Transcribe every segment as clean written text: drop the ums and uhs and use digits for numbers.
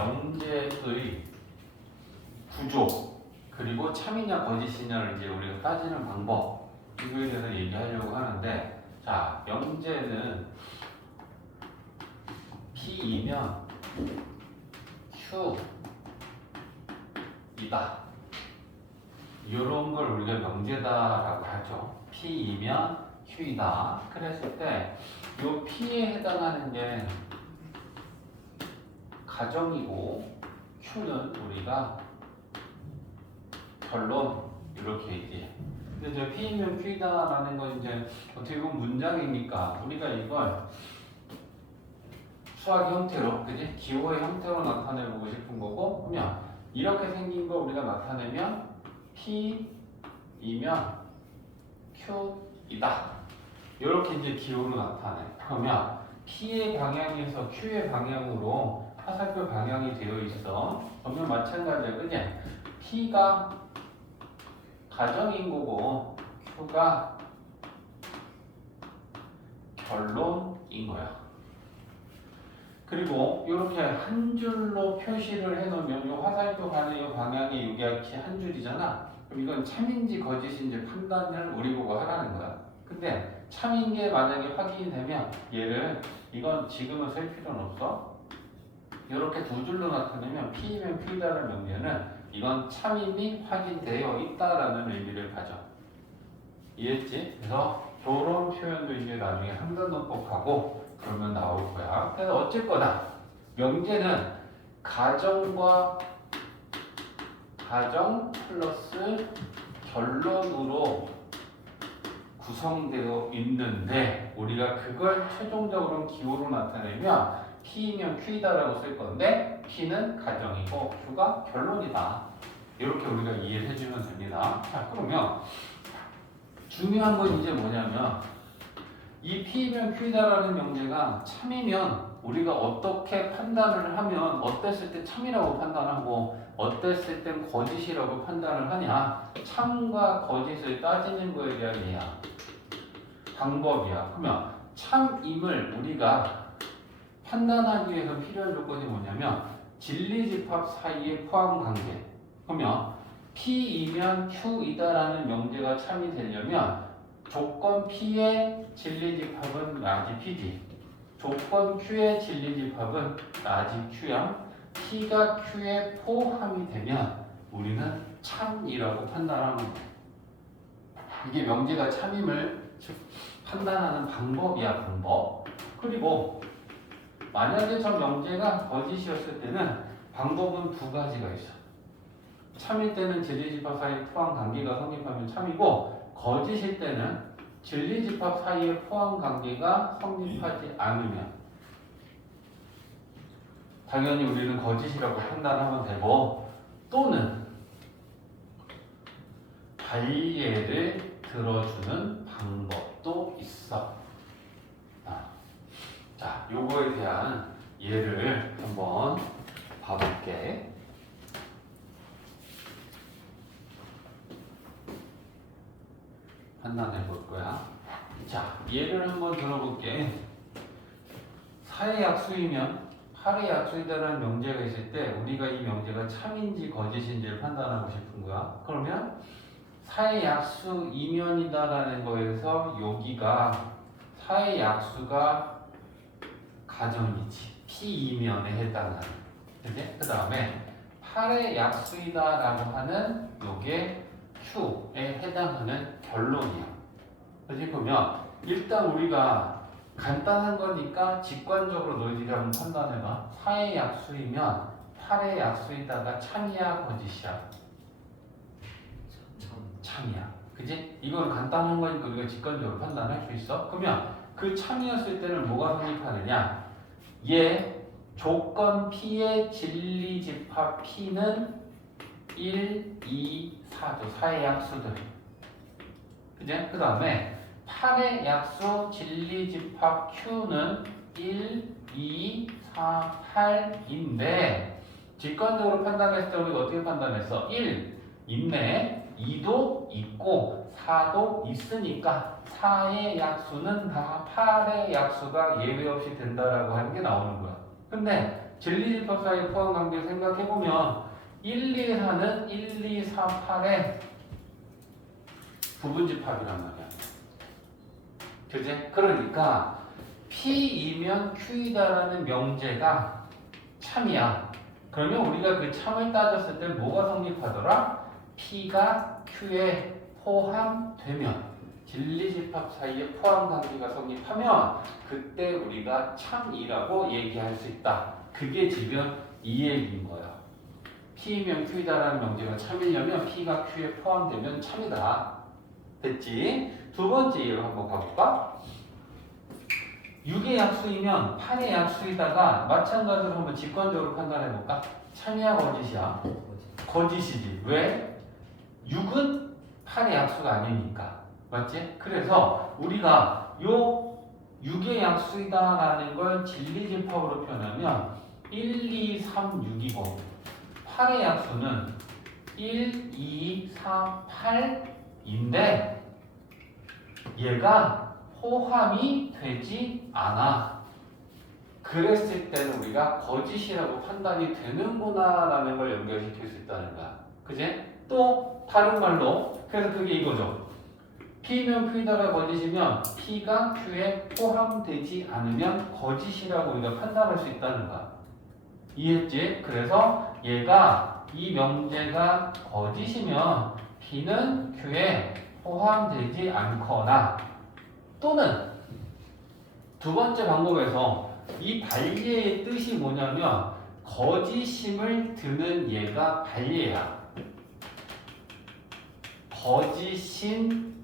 명제의 구조 그리고 참이냐 거짓이냐를 이제 우리가 따지는 방법 이거에 대해서 얘기하려고 하는데, 자, 명제는 P이면 Q이다. 이런 걸 우리가 명제다라고 하죠. P이면 Q이다. 그랬을 때 이 P에 해당하는 게 가정이고 Q는 우리가 결론 이렇게 얘기해. 근데 저 P이면 Q이다라는 건 이제 어떻게 보면 문장이니까 우리가 이걸 수학의 형태로, 그지? 기호의 형태로 나타내보고 싶은 거고, 그러면 이렇게 생긴 걸 우리가 나타내면 P이면 Q이다. 이렇게 이제 기호로 나타내. 그러면 P의 방향에서 Q의 방향으로 화살표 방향이 되어 있어. 그러면 마찬가지야, 그지? P가 가정인 거고 Q가 결론인 거야. 그리고 이렇게 한 줄로 표시를 해놓으면 이 화살표 가는 이 방향이 이게 한 줄이잖아. 그럼 이건 참인지 거짓인지 판단을 우리 보고 하라는 거야. 근데 참인 게 만약에 확인이 되면 얘를 이건 지금은 쓸 필요는 없어. 이렇게 두 줄로 나타내면 P이면 Q다라는 명제는 이건 참임이 확인되어 있다라는 의미를 가져. 이해했지? 그래서 저런 표현도 이제 나중에 항단논법하고 그러면 나올 거야. 그래서 어쨌거나 명제는 가정 플러스 결론으로 구성되어 있는데 우리가 그걸 최종적으로 기호로 나타내면 P이면 Q이다라고 쓸 건데 P는 가정이고 Q가 결론이다. 이렇게 우리가 이해를 해주면 됩니다. 자, 그러면 중요한 건 이제 뭐냐면 이 P이면 Q이다라는 명제가 참이면 우리가 어떻게 판단을 하면 어땠을 때 참이라고 판단하고 어땠을 땐 거짓이라고 판단을 하냐, 참과 거짓을 따지는 거에 대한 이해야. 방법이야. 그러면 참임을 우리가 판단하기 위해서 필요한 조건이 뭐냐면 진리집합 사이의 포함관계. 그러면 P이면 Q이다라는 명제가 참이 되려면 조건 P의 진리집합은 라지 P지, 조건 Q의 진리집합은 라지 Q야. P가 Q에 포함이 되면 우리는 참이라고 판단하는 거야. 이게 명제가 참임을 판단하는 방법이야, 방법. 그리고 만약에 저 명제가 거짓이었을 때는 방법은 두 가지가 있어. 참일 때는 진리집합 사이 포함 관계가 성립하면 참이고, 거짓일 때는 진리집합 사이의 포함 관계가 성립하지 않으면 당연히 우리는 거짓이라고 판단하면 되고, 또는 반례를 들어주는 방법도 있어. 자, 요거에 대한 예를 한번 봐볼게. 판단해 볼 거야. 자, 예를 한번 들어볼게. 4의 약수이면 8의 약수이다라는 명제가 있을 때 우리가 이 명제가 참인지 거짓인지를 판단하고 싶은 거야. 그러면 4의 약수이면이다라는 거에서 여기가 4의 약수가 가정이지. P이면에 해당하는. 그치? 그 다음에 8의 약수이다라고 하는 요게 Q에 해당하는 결론이야. 그치? 그러면 일단 우리가 간단한 거니까 직관적으로 너희들이 한번 판단해봐. 4의 약수이면 8의 약수이다가 참이야 거짓이야? 참이야. 그치? 이건 간단한 거니까 우리가 직관적으로 판단할 수 있어. 그러면 그 참이었을 때는 뭐가 성립하느냐? 얘 조건 P의 진리집합 P는 1, 2, 4죠. 4의 약수들. 그치? 그 다음에 8의 약수 진리집합 Q는 1, 2, 4, 8인데 직관적으로 판단했을 때 우리가 어떻게 판단했어? 1 있네, 2도 있고 4도 있으니까 4의 약수는 다 8의 약수가 예외 없이 된다라고 하는 게 나오는 거야. 근데 진리집합 사이 포함 관계 생각해보면 1, 2, 4는 1, 2, 4, 8의 부분집합이란 말이야. 그지? 그러니까 P이면 Q이다라는 명제가 참이야. 그러면 우리가 그 참을 따졌을 때 뭐가 성립하더라? P가 Q에 포함되면 진리집합 사이에 포함 관계가 성립하면 그때 우리가 참이라고 얘기할 수 있다. 그게 지금 이 얘기인 거야. P이면 Q이다라는 명제가 참이려면 P가 Q에 포함되면 참이다. 됐지? 두 번째 예로 한번 가볼까? 6의 약수이면 8의 약수이다가 마찬가지로 한번 직관적으로 판단해볼까? 참이야 거짓이야? 거짓이지. 왜? 6은 8의 약수가 아니니까. 맞지? 그래서 우리가 요 6의 약수이다라는 걸 진리집합으로 표현하면 1, 2, 3, 6이고 8의 약수는 1, 2, 4, 8인데 얘가 포함이 되지 않아. 그랬을 때는 우리가 거짓이라고 판단이 되는구나 라는 걸 연결시킬 수 있다는 거야. 그지? 또 다른 말로 그래서 그게 이거죠. P면 Q이다가 거짓이면 P가 Q에 포함되지 않으면 거짓이라고 우리가 판단할 수 있다는 거야. 이해했지? 그래서 얘가 이 명제가 거짓이면 P는 Q에 포함되지 않거나 또는 두 번째 방법에서 이 반례의 뜻이 뭐냐면 거짓임을 드는 얘가 반례야. 거짓인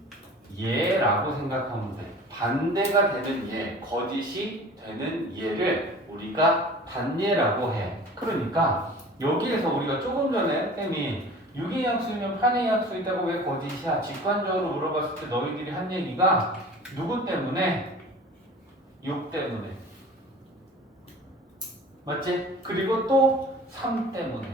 얘라고 생각하면 돼. 반대가 되는 얘, 거짓이 되는 얘를 우리가 단예라고 해. 그러니까 여기에서 우리가 조금 전에 쌤이 6의 약수이면 8의 약수이다고 왜 거짓이야? 직관적으로 물어봤을 때 너희들이 한 얘기가 누구 때문에? 6 때문에. 맞지? 그리고 또 3 때문에.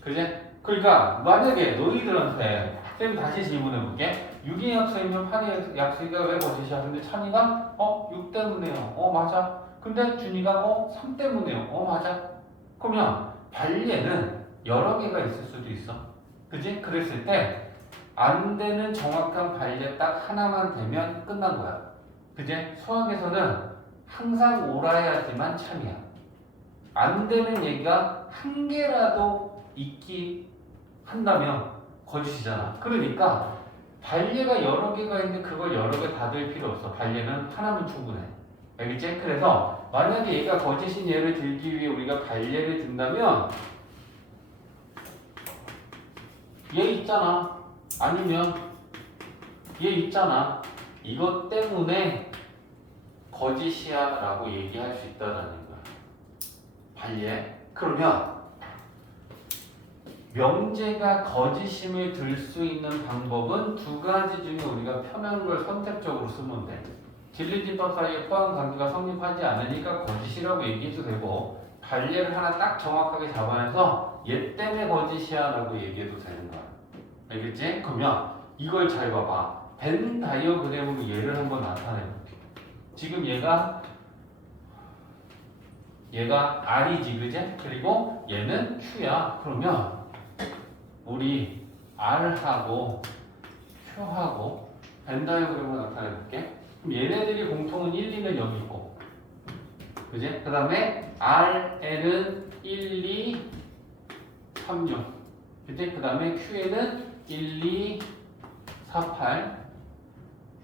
그지? 그러니까 만약에 너희들한테 쌤 다시 질문해볼게. 6의 약수이면 8의 약수이가 왜 거짓이야? 근데 찬이가 6 때문에요. 맞아. 근데 준이가 3 때문에요. 맞아. 그러면 반례는 여러 개가 있을 수도 있어. 그지? 그랬을 때 안 되는 정확한 반례 딱 하나만 되면 끝난 거야. 그지? 수학에서는 항상 옳아야지만 참이야. 안 되는 얘기가 한 개라도 있기 한다면 거짓이잖아. 그러니까 반례가 여러 개가 있는데 그걸 여러 개 다 될 필요 없어. 반례는 하나면 충분해. 알겠지? 그래서 만약에 얘가 거짓인 예를 들기 위해 우리가 반례를 든다면 얘 있잖아. 아니면 얘 있잖아. 이것 때문에 거짓이야 라고 얘기할 수 있다는 거야. 반례. 그러면 명제가 거짓임을 들 수 있는 방법은 두 가지 중에 우리가 편한 걸 선택적으로 쓰면 돼. 진리집합 사이에 포함 관계가 성립하지 않으니까 거짓이라고 얘기해도 되고 반례를 하나 딱 정확하게 잡아내서 얘 때문에 거짓이야 라고 얘기해도 되는 거야. 알겠지? 그러면 이걸 잘 봐봐. 벤 다이어그램으로 얘를 한번 나타내볼게. 지금 얘가 R이지, 그지? 그리고 얘는 Q야. 그러면 우리 R하고 Q하고 벤 다이어그램으로 나타내볼게. 그럼 얘네들이 공통은 1, 2는 여기 있고, 그지? 그 다음에 RL은 1, 2, 3, 6, 그지? 그 다음에 Q에는 1, 2, 4, 8.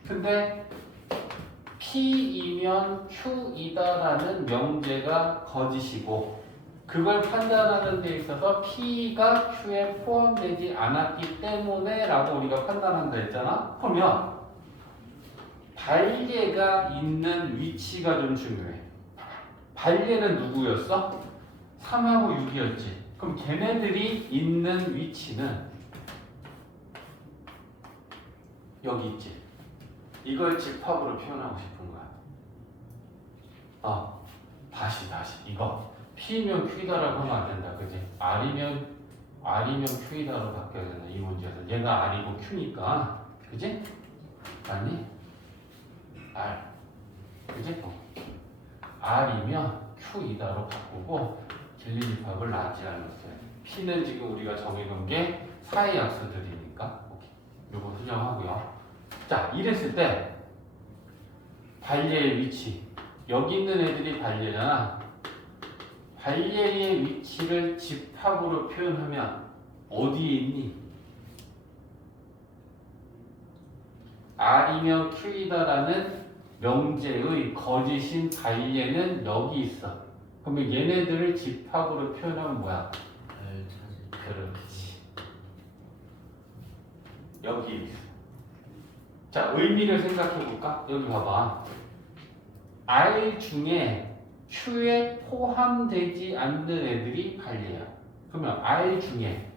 근데 P이면 Q이다라는 명제가 거짓이고 그걸 판단하는 데 있어서 P가 Q에 포함되지 않았기 때문에 라고 우리가 판단한다 했잖아. 그러면 반례가 있는 위치가 좀 중요해. 반례는 누구였어? 3하고 6이었지. 그럼 걔네들이 있는 위치는 여기 있지. 이걸 집합으로 표현하고 싶은 거야. 다시 이거 P면 Q다라고 하면 안 된다, 그지? R이면 Q다로 바뀌어야 된다, 이 문제에서. 얘가 R이고 Q니까, 그지? 아니 R, 그지? R이면 Q이다로 바꾸고 진리집합을 라지알로 써요. P는 지금 우리가 정해놓은 게 사이 약수들이니까 오케이. 요거 수정하고요. 자, 이랬을 때 발예의 위치, 여기 있는 애들이 발예잖아. 발예의 위치를 집합으로 표현하면 어디에 있니? R이면 Q이다라는 명제의 거짓인 발예는 여기 있어. 그러면 얘네들을 집합으로 표현하면 뭐야? 그렇지. 여기 있어. 자, 의미를 생각해 볼까? 여기 봐봐. R 중에 Q에 포함되지 않는 애들이 발예야. 그러면 R 중에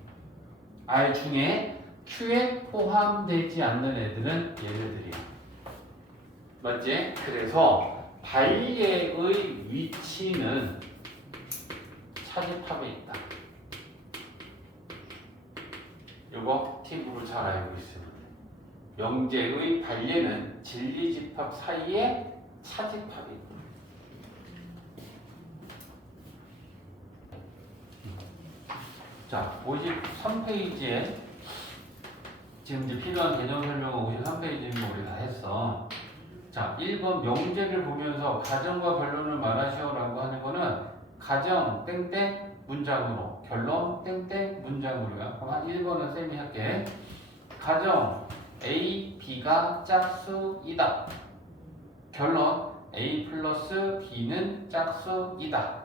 Q에 포함되지 않는 애들은 얘네들이야. 맞지? 그래서 발예의 위치는 차집합에 있다. 이거 팁으로 잘 알고 있으면 돼. 명제의 발예는 진리집합 사이에 차집합이 있다. 자, 53페이지에 지금 이제 필요한 개념 설명은 53페이지는 우리 다 했어. 자, 1번 명제를 보면서 가정과 결론을 말하시오라고 하는 거는 가정 땡땡 문장으로, 결론 땡땡 문장으로요. 그럼 한 1번은 쌤이 할게. 가정 A, B가 짝수이다. 결론 A 플러스 B는 짝수이다.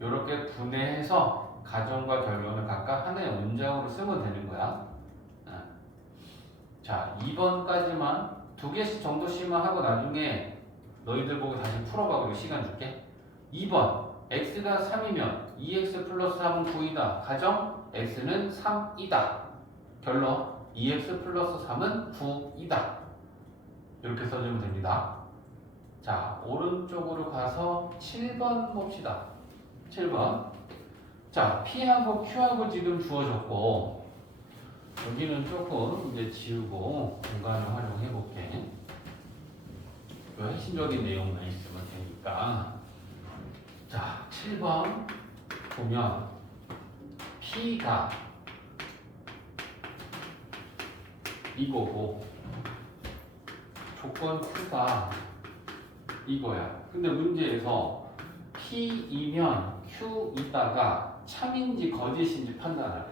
이렇게 분해해서 가정과 결론을 각각 하나의 문장으로 쓰면 되는 거야. 자, 2번까지만 2개씩 정도씩만 하고 나중에 너희들 보고 다시 풀어봐. 그리고 시간 줄게. 2번 x가 3이면 2x 플러스 3은 9이다. 가정 x는 3이다. 결론 2x 플러스 3은 9이다. 이렇게 써주면 됩니다. 자, 오른쪽으로 가서 7번 봅시다. 7번. 자, P하고 Q하고 지금 주어졌고 여기는 조금 이제 지우고 공간을 활용해 볼게. 핵심적인 내용만 있으면 되니까. 자, 7번 보면 P가 이거고 조건 Q가 이거야. 근데 문제에서 P이면 Q이다가 참인지 거짓인지 판단하래.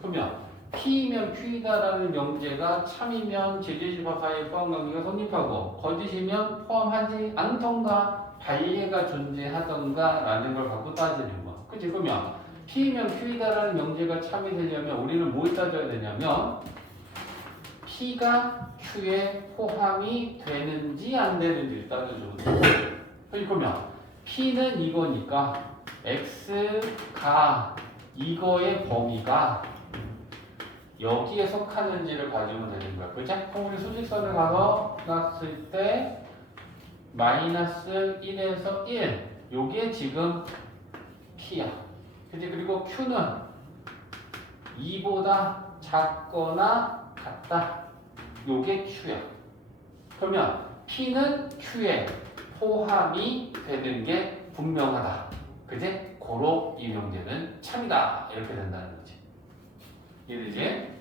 그러면 P이면 Q이다라는 명제가 참이면 진리집합 사이에 포함관계가 성립하고 거짓이면 포함하지 않던가 발예가 존재하던가 라는 걸 갖고 따지는 거야. 그치? 그러면 P이면 Q이다라는 명제가 참이 되려면 우리는 뭘 따져야 되냐면 P가 Q에 포함이 되는지 안 되는지를 따져주면 돼. 그러면 P는 이거니까 X가 이거의 범위가 여기에 속하는지를 봐주면 되는 거야. 그죠? 그럼 우리 수직선을 가서 놨을 때 마이너스 1에서 1 요게 지금 P야. 그치? 그리고 Q는 2보다 작거나 같다. 요게 Q야. 그러면 P는 Q에 포함이 되는 게 분명하다. 그치? 고로 이 명제는 참이다. 이렇게 된다는 거지. 이해되지?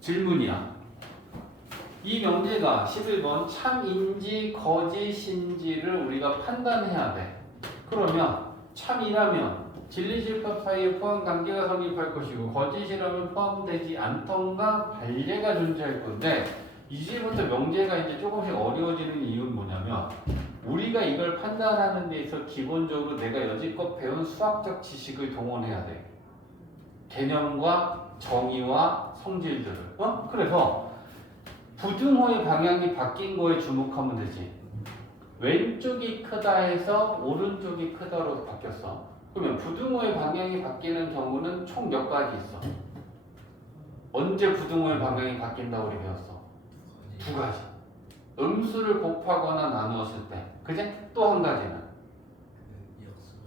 질문이야. 이 명제가 11번 참인지 거짓인지를 우리가 판단해야 돼. 그러면 참이라면 진리집합 사이에 포함 관계가 성립할 것이고 거짓이라면 포함되지 않던가 발예가 존재할 건데 이제부터 명제가 이제 조금씩 어려워지는 이유는 뭐냐면 우리가 이걸 판단하는 데 있어 기본적으로 내가 여지껏 배운 수학적 지식을 동원해야 돼. 개념과 정의와 성질들을. 그래서 부등호의 방향이 바뀐 거에 주목하면 되지. 왼쪽이 크다 해서 오른쪽이 크다로 바뀌었어. 그러면 부등호의 방향이 바뀌는 경우는 총 몇 가지 있어? 언제 부등호의 방향이 바뀐다고 우리 배웠어? 2가지. 음수를 곱하거나 나누었을 때. 그제? 또 한 가지는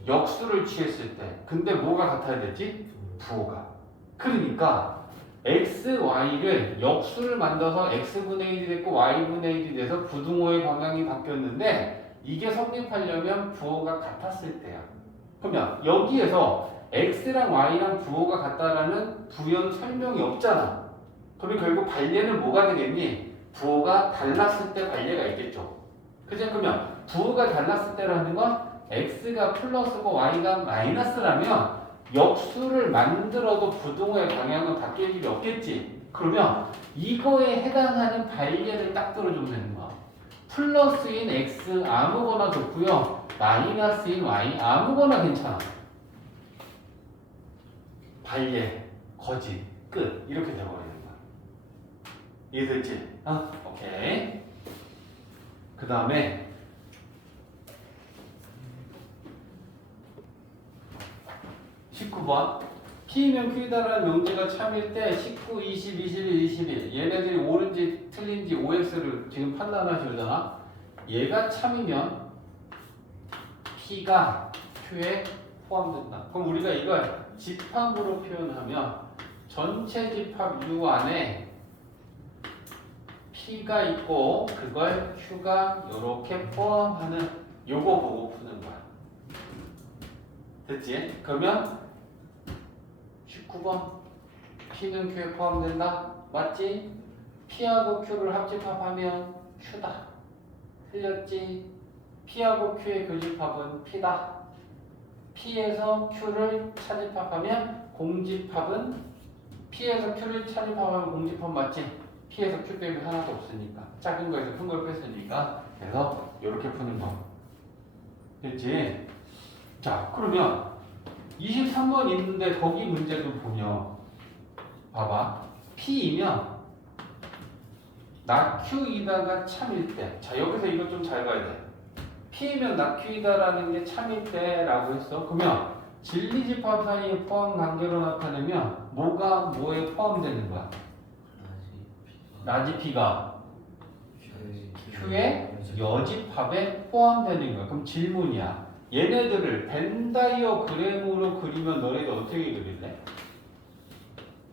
역수를 취했을 때. 근데 뭐가 같아야 되지? 부호가. 그러니까 x, y를 역수를 만들어서 x분의 1이 됐고 y분의 1이 돼서 부등호의 방향이 바뀌었는데 이게 성립하려면 부호가 같았을 때야. 그러면 여기에서 x랑 y랑 부호가 같다라는 부연 설명이 없잖아. 그럼 결국 발례는 뭐가 되겠니? 부호가 달랐을 때 발례가 있겠죠. 그죠? 그러면 부호가 달랐을 때라는 건 x가 플러스고 y가 마이너스라면 역수를 만들어도 부등호의 방향은 바뀔 일이 없겠지. 그러면 이거에 해당하는 발례를 딱 들어주면 되는 거야. 플러스인 x 아무거나 좋고요. 마이너스인 y 아무거나 괜찮아. 발례, 거짓, 끝 이렇게 돼버리는 거야. 이해됐지? 오케이. 그 다음에 19번 P면 Q다라는 명제가 참일 때 19, 20, 21, 21 얘네들이 옳은지 틀린지 OX를 지금 판단하시잖아. 얘가 참이면 P가 Q에 포함된다. 그럼 우리가 이걸 집합으로 표현하면 전체 집합 U 안에 P가 있고 그걸 Q가 이렇게 포함하는 요거 보고 푸는 거야. 됐지? 그러면 19번 P는 Q에 포함된다. 맞지? P하고 Q를 합집합하면 Q다. 틀렸지? P하고 Q의 교집합은 P다. P에서 Q를 차집합하면 공집합은 P에서 Q를 차집합하면 공집합 맞지? P에서 Q 빼면 하나도 없으니까 작은 거에서 큰 걸 뺐으니까 그래서 이렇게 푸는 거 됐지? 자 그러면 23번 있는데 거기 문제도 보면 봐봐 P이면 낙Q이다가 참일 때 자 여기서 이거 좀 잘 봐야 돼 P이면 낙Q이다라는 게 참일 때라고 했어 그러면 진리집합 사이에 포함 관계로 나타내면 뭐가 뭐에 포함되는 거야? 라지 P가 Q의 여집합에 포함되는 거야 그럼 질문이야 얘네들을 벤 다이어그램으로 그리면 너희들 어떻게 그릴래?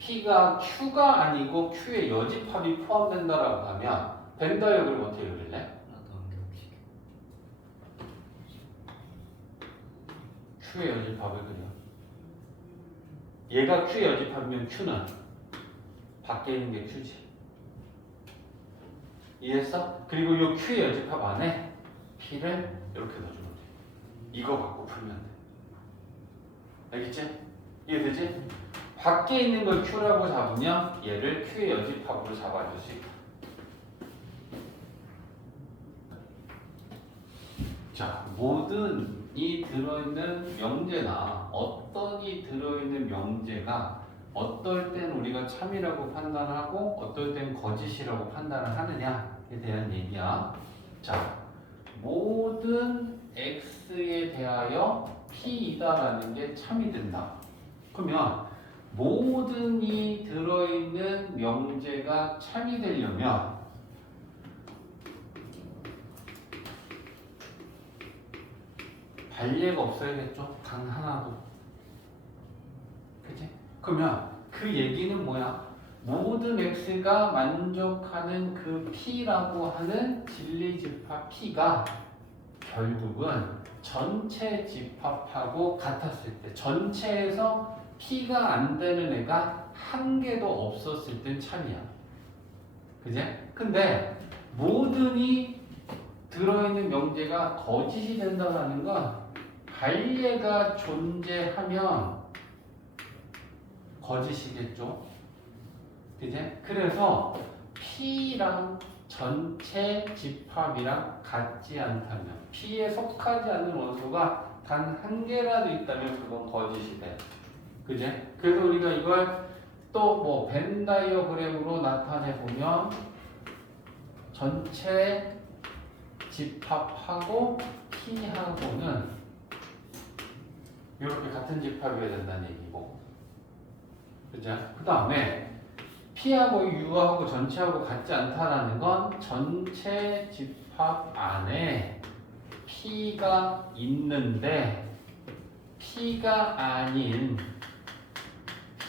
P가 Q가 아니고 Q의 여집합이 포함된다라고 하면 벤 다이어그램 어떻게 그릴래? Q의 여집합을 그려. 얘가 Q의 여집합이면 Q는 밖에 있는 게 Q지. 이해했어? 그리고 이 Q의 여집합 안에 P를 이렇게 넣어주면 돼. 이거 갖고 풀면 돼. 알겠지? 이해되지? 밖에 있는 걸 Q라고 잡으면 얘를 Q의 여집합으로 잡아줄 수 있다. 자, 모든 이 들어있는 명제나 어떤 이 들어있는 명제가 어떨 땐 우리가 참이라고 판단하고 어떨 땐 거짓이라고 판단을 하느냐에 대한 얘기야. 자, 모든 x에 대하여 p이다라는 게 참이 된다. 그러면 모든 이 들어있는 명제가 참이 되려면 발례가 없어야겠죠? 단 하나도. 그치? 그러면 그 얘기는 뭐야? 모든 x가 만족하는 그 p라고 하는 진리집합 p가 결국은 전체 집합하고 같았을 때 전체에서 p가 안 되는 애가 한 개도 없었을 땐 참이야. 그제? 근데 모든이 들어있는 명제가 거짓이 된다는 건 발례가 존재하면 거짓이겠죠. 그제? 그래서 P랑 전체 집합이랑 같지 않다면 P에 속하지 않는 원소가 단 한 개라도 있다면 그건 거짓이 돼. 그제? 그래서 우리가 이걸 또 뭐 벤 다이어그램으로 나타내 보면 전체 집합하고 P하고는 이렇게 같은 집합이어야 된다는 얘기고 그죠? 그 다음에 P하고 U하고 전체하고 같지 않다라는 건 전체 집합 안에 P가 있는데 P가 아닌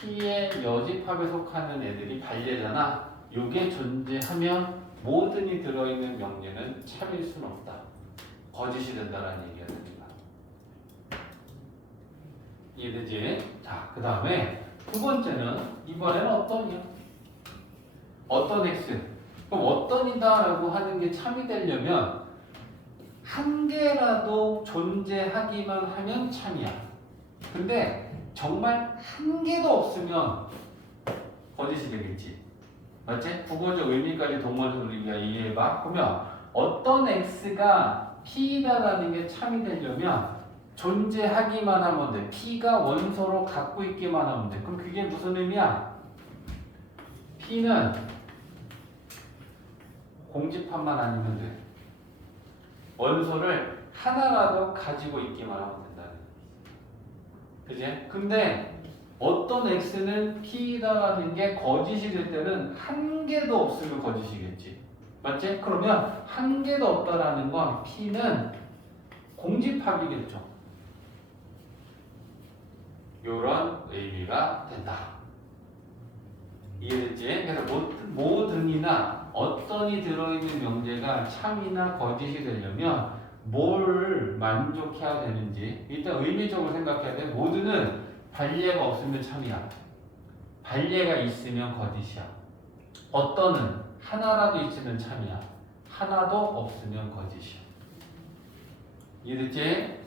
P의 여집합에 속하는 애들이 반례잖아. 요게 존재하면 모든이 들어있는 명제는 참일 수는 없다. 거짓이 된다라는 얘기가 됩니다. 이해되지? 자, 그 다음에 두 번째는 이번에는 어떤이야? 어떤 x. 그럼 어떤이다라고 하는 게 참이 되려면 한 개라도 존재하기만 하면 참이야. 근데 정말 한 개도 없으면 거짓이 되겠지. 맞지? 국어적 의미까지 동원해서 우리가 이해해봐. 그러면 어떤 x가 p다라는 게 참이 되려면 존재하기만 하면 돼. p가 원소로 갖고 있기만 하면 돼. 그럼 그게 무슨 의미야? p는 공집합만 아니면 돼. 원소를 하나라도 가지고 있기만 하면 된다는 거지. 그지? 근데 어떤 x는 p다라는 게 거짓이 될 때는 한 개도 없으면 거짓이겠지. 맞지? 그러면 한 개도 없다라는 건 p는 공집합이겠죠. 요런 의미가 된다. 이해됐지? 그래서 모든이나 어떤이 들어있는 명제가 참이나 거짓이 되려면 뭘 만족해야 되는지 일단 의미적으로 생각해야 돼. 모든은 반례가 없으면 참이야. 반례가 있으면 거짓이야. 어떤은 하나라도 있으면 참이야. 하나도 없으면 거짓이야. 이해됐지?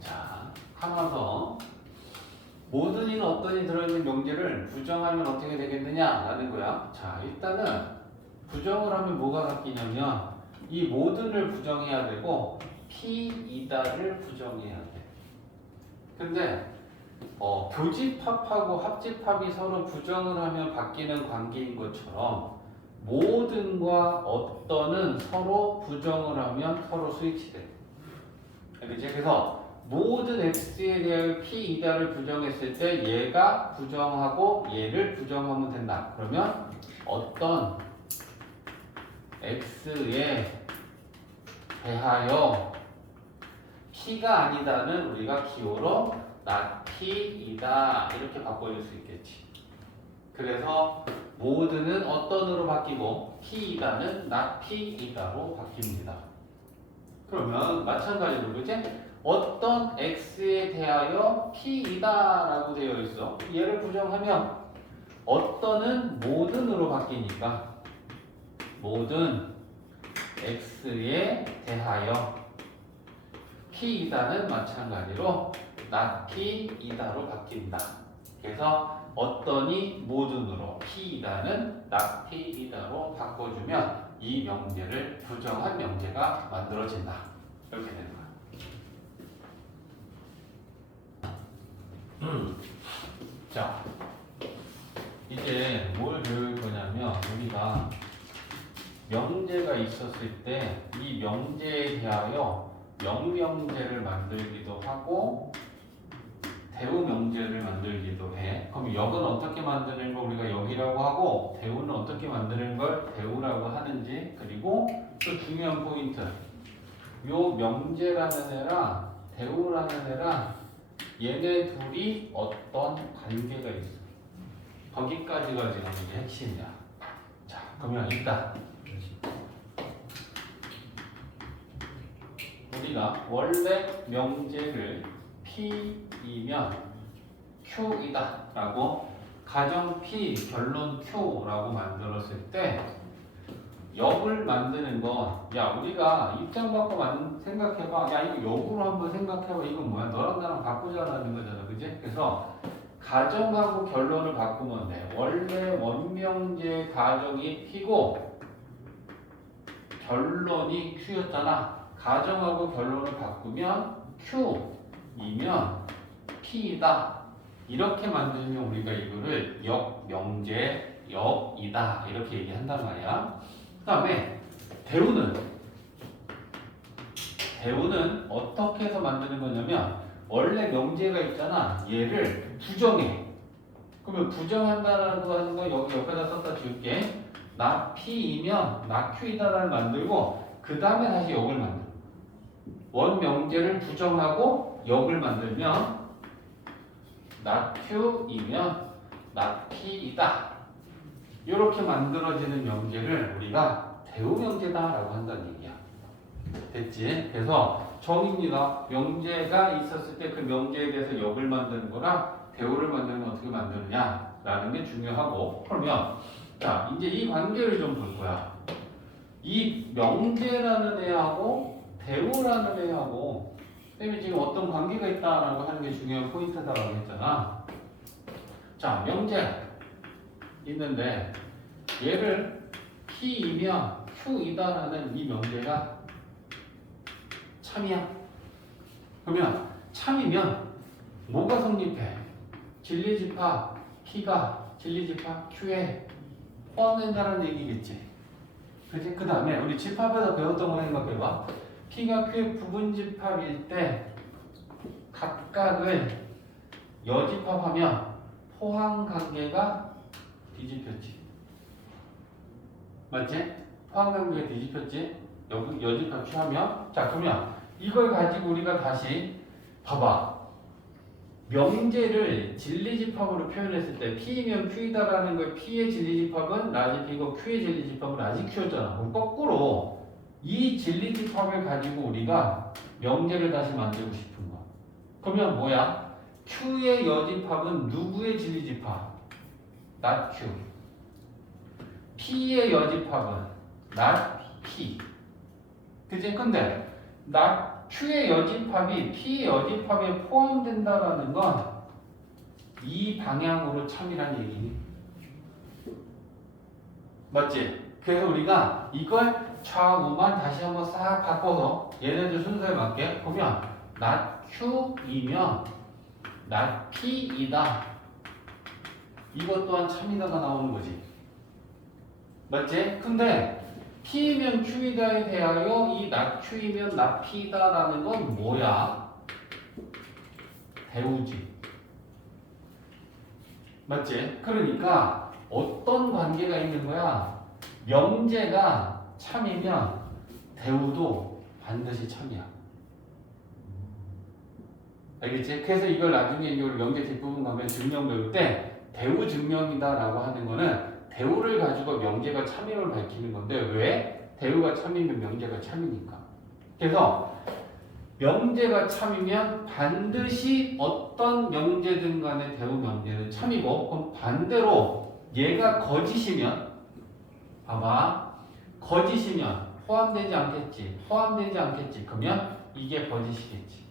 자, 하나 더. 모든이는 어떤이 들어있는 명제를 부정하면 어떻게 되겠느냐라는 거야. 자, 일단은 부정을 하면 뭐가 바뀌냐면 이 모든을 부정해야 되고 P이다를 부정해야 돼. 근데 교집합하고 합집합이 서로 부정을 하면 바뀌는 관계인 것처럼 모든과 어떤은 서로 부정을 하면 서로 스위치돼. 그치? 그래서 모든 x에 대하여 p이다를 부정했을 때 얘가 부정하고 얘를 부정하면 된다. 그러면 어떤 x에 대하여 p가 아니다는 우리가 기호로 not p이다 이렇게 바꿔줄 수 있겠지. 그래서 모든은 어떤으로 바뀌고 p이다는 not p이다로 바뀝니다. 그러면 마찬가지로 그치? 어떤 x에 대하여 p이다라고 되어 있어. 얘를 부정하면 어떤은 모든으로 바뀌니까 모든 x에 대하여 p이다는 마찬가지로 not p이다로 바뀐다. 그래서 어떤이 모든으로 p이다는 not p이다로 바꿔주면 이 명제를 부정한 명제가 만들어진다. 이렇게 되는 거야. 자, 이제 뭘 배울 거냐면 우리가 명제가 있었을 때 이 명제에 대하여 영명제를 만들기도 하고 대우명제를 만들기도 해. 그럼 역은 어떻게 만드는 걸 우리가 역이라고 하고 대우는 어떻게 만드는 걸 대우라고 하는지, 그리고 또 중요한 포인트, 요 명제라는 애랑 대우라는 애랑 얘네 둘이 어떤 관계가 있어. 거기까지가 지금 이게 핵심이야. 자, 그러면 일단 우리가 원래 명제를 P이면 Q이다 라고 가정 P 결론 Q라고 만들었을 때 역을 만드는 건, 야 우리가 입장 바꿔 생각해봐. 야 이거 역으로 한번 생각해봐. 이건 뭐야? 너랑 나랑 바꾸자라는 거잖아. 그지? 그래서 가정하고 결론을 바꾸면 돼. 원래 원명제 가정이 P고 결론이 Q였잖아. 가정하고 결론을 바꾸면 Q이면 P이다. 이렇게 만들면 우리가 이거를 역, 명제, 역이다. 이렇게 얘기한단 말이야. 그 다음에 대우는 어떻게 해서 만드는 거냐면 원래 명제가 있잖아. 얘를 부정해. 그러면 부정한다라고 하는 거 여기 옆에다 썼다 줄게. 나 P이면 나 Q이다라를 만들고 그 다음에 다시 역을 만들어. 원명제를 부정하고 역을 만들면 not Q이면 not P이다. 이렇게 만들어지는 명제를 우리가 대우 명제다라고 한다는 얘기야. 됐지? 그래서 정의입니다. 명제가 있었을 때 그 명제에 대해서 역을 만드는 거랑 대우를 만드는 건 어떻게 만드느냐라는 게 중요하고, 그러면 자 이제 이 관계를 좀 볼 거야. 이 명제라는 애하고 대우라는 애하고 쌤이 지금 어떤 관계가 있다라고 하는 게 중요한 포인트다라고 했잖아. 자, 명제 있는데 얘를 P이면 Q이다라는 이 명제가 참이야. 그러면 참이면 뭐가 성립해? 진리집합 P가 진리집합 Q에 포함된다는 얘기겠지. 그치? 그 다음에 우리 집합에서 배웠던 거 생각해봐. P가 Q의 부분집합일 때 각각을 여집합하면 포항관계가 뒤집혔지. 맞지? 포항관계가 뒤집혔지? 여집합 취하면. 자, 그러면 이걸 가지고 우리가 다시 봐봐. 명제를 진리집합으로 표현했을 때 P이면 Q이다라는 거에 P의 진리집합은 라지 P고 Q의 진리집합은 라지 Q였잖아. 그럼 거꾸로 이 진리집합을 가지고 우리가 명제를 다시 만들고 싶은 거야. 그러면 뭐야? Q의 여집합은 누구의 진리집합? not Q. P의 여집합은 not P. 그치? 근데 not Q의 여집합이 P의 여집합에 포함된다라는 건 이 방향으로 참이란 얘기니. 맞지? 그래서 우리가 이걸 좌우만 다시 한번 싹 바꿔서 얘네들 순서에 맞게 보면 not Q이면 not P이다. 이것 또한 참이다가 나오는 거지. 맞지? 근데 P이면 Q이다에 대하여 이 not Q이면 not P다라는 건 뭐야? 대우지. 맞지? 그러니까 어떤 관계가 있는 거야? 명제가 참이면 대우도 반드시 참이야. 알겠지? 그래서 이걸 나중에 이걸 명제 뒷부분 가면 증명 배울 때 대우 증명이다라고 하는 거는 대우를 가지고 명제가 참임을 밝히는 건데, 왜? 대우가 참이면 명제가 참이니까. 그래서 명제가 참이면 반드시 어떤 명제든 간에 대우 명제는 참이고, 그럼 반대로 얘가 거짓이면, 봐봐, 거짓이면 포함되지 않겠지. 포함되지 않겠지. 그러면 이게 거짓이겠지.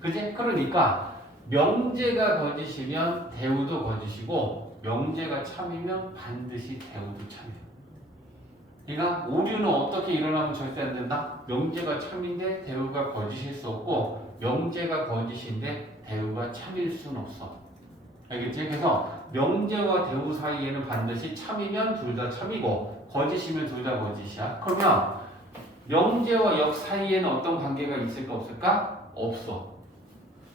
그지? 그러니까 명제가 거짓이면 대우도 거짓이고, 명제가 참이면 반드시 대우도 참이야. 그러니까 오류는 어떻게 일어나면 절대 안 된다? 명제가 참인데 대우가 거짓일 수 없고, 명제가 거짓인데 대우가 참일 수는 없어. 알겠지? 그래서 명제와 대우 사이에는 반드시 참이면 둘 다 참이고, 거짓이면 둘 다 거짓이야. 그러면 명제와 역 사이에는 어떤 관계가 있을까 없을까? 없어.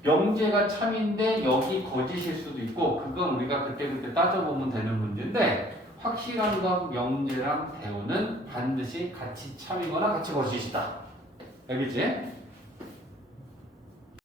명제가 참인데 역이 거짓일 수도 있고, 그건 우리가 그때그때 따져보면 되는 문제인데, 확실한 건 명제랑 대우는 반드시 같이 참이거나 같이 거짓이다. 알겠지?